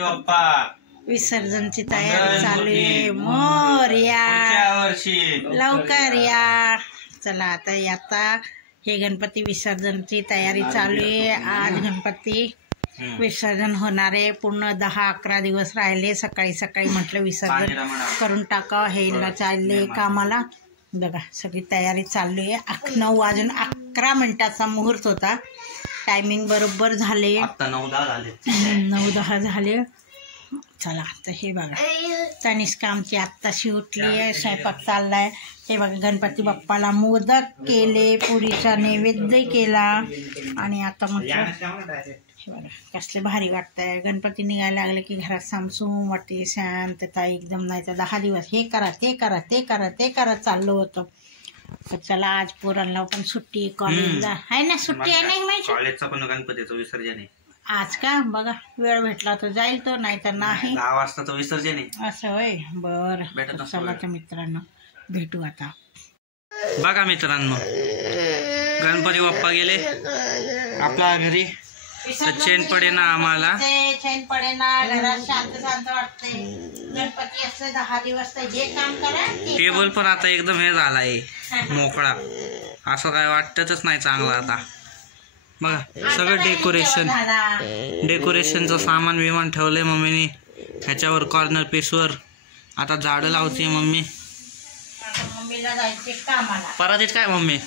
गणपती बाप्पा विसर्जनची तयारी चालू आहे. मोरया लवकर या. चला आता हे गणपती विसर्जनची तयारी चालू आहे. आज गणपती विसर्जन होणार आहे. पूर्ण 10-11 दिवस राहिले. सकाळी म्हटलं विसर्जन करून टाकावं. हे चालले कामाला. बघा सगळी तयारी चालू आहे. 9:11 मुहूर्त होता. टायमिंग बरोबर झाले. 9:10 झाले. चला आता हे बघा तनिष्का आमची आत्ताशी उठली आहे. स्वयंपाक चाललाय. हे बघा गणपती बाप्पाला मोदक केले, पुरीचा नैवेद्य केला आणि आता म्हटलं हे बघा कसले भारी वाटतंय. गणपती निघायला लागले की घरात सामसूम वाटते, शांतता एकदम. नाही तर 10 दिवस हे करा ते करा ते करा ते करा चाललं होतं. तर चला आज पोरांना पण सुट्टी कॉलेजला आहे ना. सुट्टी आहे नाही माहिती कॉलेजचा पण गणपतीचं विसर्जन आहे आज का. बघा वेळ भेटला तर जाईल तो, नाही तर नाही. 10 वाजताचं विसर्जन आहे. असं होय. बरं चला तर मित्रांनो भेटू आता. बघा मित्रांनो गणपती बाप्पा गेले आपल्या घरी. चैन पडे ना आम्हाला. चैन पडे ना. घरात शांत वाटते. गणपती असं 10 दिवस तर जे काम करा. टेबल पण आता एकदम हे झालाय मोकळा. असं काय वाटतच नाही चांगलं आता. बघा सगळं डेकोरेशनचं सामान विमान ठेवलंय मम्मीने ह्याच्यावर कॉर्नर पीसवर. आता झाडं लावते मम्मी. मम्मीला जायचे कामाला. परत काय मम्मी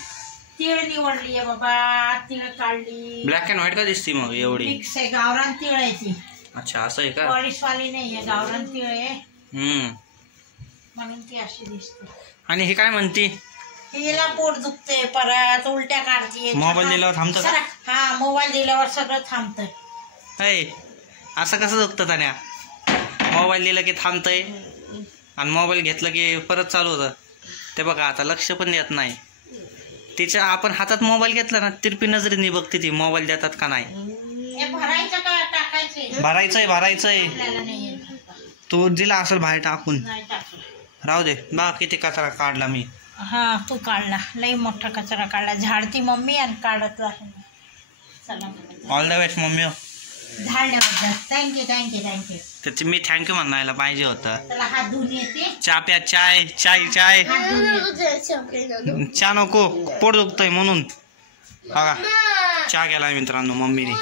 तीळ निवडली आहे बाबा. तीळ काढली. ब्लॅक अँड व्हाईट का दिसते मग एवढी. मिक्स आहे. गावरान तीळ आहे ती. अच्छा असं आहे का. पॉलिशवाली नाहीये, गावरान तीळ आहे म्हणून ती अशी दिसते. आणि हे काय म्हणते. हिला पोट दुखते, परत उलट्या काढते. मोबाईल दिल्यावर थांबतं का. हा मोबाईल दिल्यावर सगळं थांबतंय. असं कसं दुखतं त्याने. मोबाईल दिला की थांबतंय आणि मोबाईल घेतलं की परत चालू होतं. ते बघा आता लक्ष पण देत नाही. तिच्या आपण हातात मोबाईल घेतला ना तिरपी नजरेने बघते ती मोबाईल देतात का नाही. भरायचंय तू दिला असेल बाहेर टाकून. राहू दे. बघा किती कचरा काढला मी. हा तू काढला. लई मोठा कचरा काढला. झाडती मम्मी आणि काढत आहे. चला ऑल द बेस्ट मम्मी. झाडल्याबद्दल थँक्यू. त्याची मी थँक्यू म्हणायला पाहिजे होतं. त्याला हात धुवून येते. चहा प्या. चाय चहा नको पोट दुखतंय म्हणून. बघा चहा केलाय मित्रांनो मम्मीने.